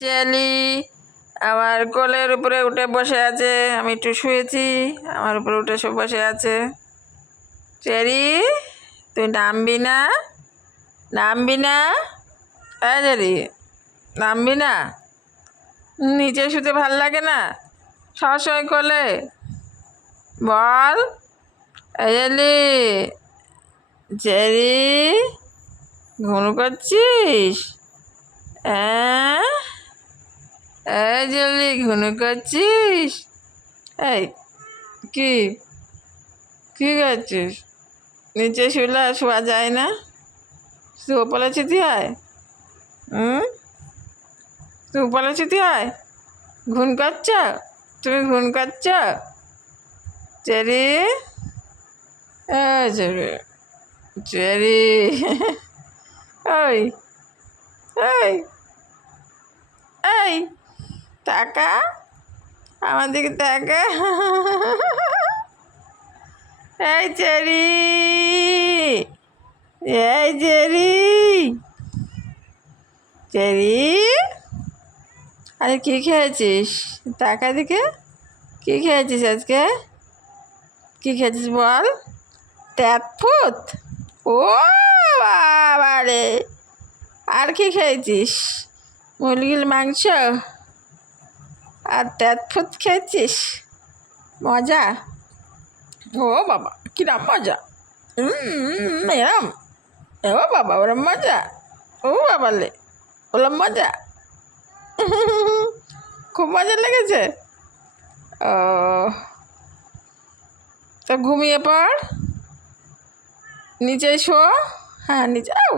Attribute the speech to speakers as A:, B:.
A: চেলি আমার কোলের উপরে উঠে বসে আছে। আমি একটু শুয়েছি। আমার উপরে উঠে সব বসে আছে। চেরি তুই নামবি না? নামবি না? হ্যাঁ চেরি নামবি না? নিচে শুতে ভালো লাগে না? সবসময় কোলে। বল। এলি চেরি ঘুম করছিস? হ্যাঁ এই জলি ঘুনু করছিস? এই, কি? কি করছিস? নিচে শুলে শোয়া যায় না? ওপরে চিতি হয় হুম? উপরে চিতি হয় ঘুন করছ? তুমি ঘুন করছ? চেরি? Cherry cherry. ওই এই। টাকা? আমার দিকে এই চেরি। এই চেরি। চেরি? আরে, কী খেয়েছিস? টাকা দিকে? কি খেয়েছিস আজকে? কী খেয়েছিস বল? ত্যাত ফুত ও বাবা রে আর কী খেয়েছিস? মুরগির মাংস? আর ত্যাত ফুত খেয়েছিস? মজা? ও বাবা কিরম মজা? এরম। ও বাবা, ওরম মজা? ও বাবা লে, ওরম মজা? খুব মজা লেগেছে? ও, তো ঘুমিয়ে পড়। নিচে শো। হ্যাঁ নিচে আও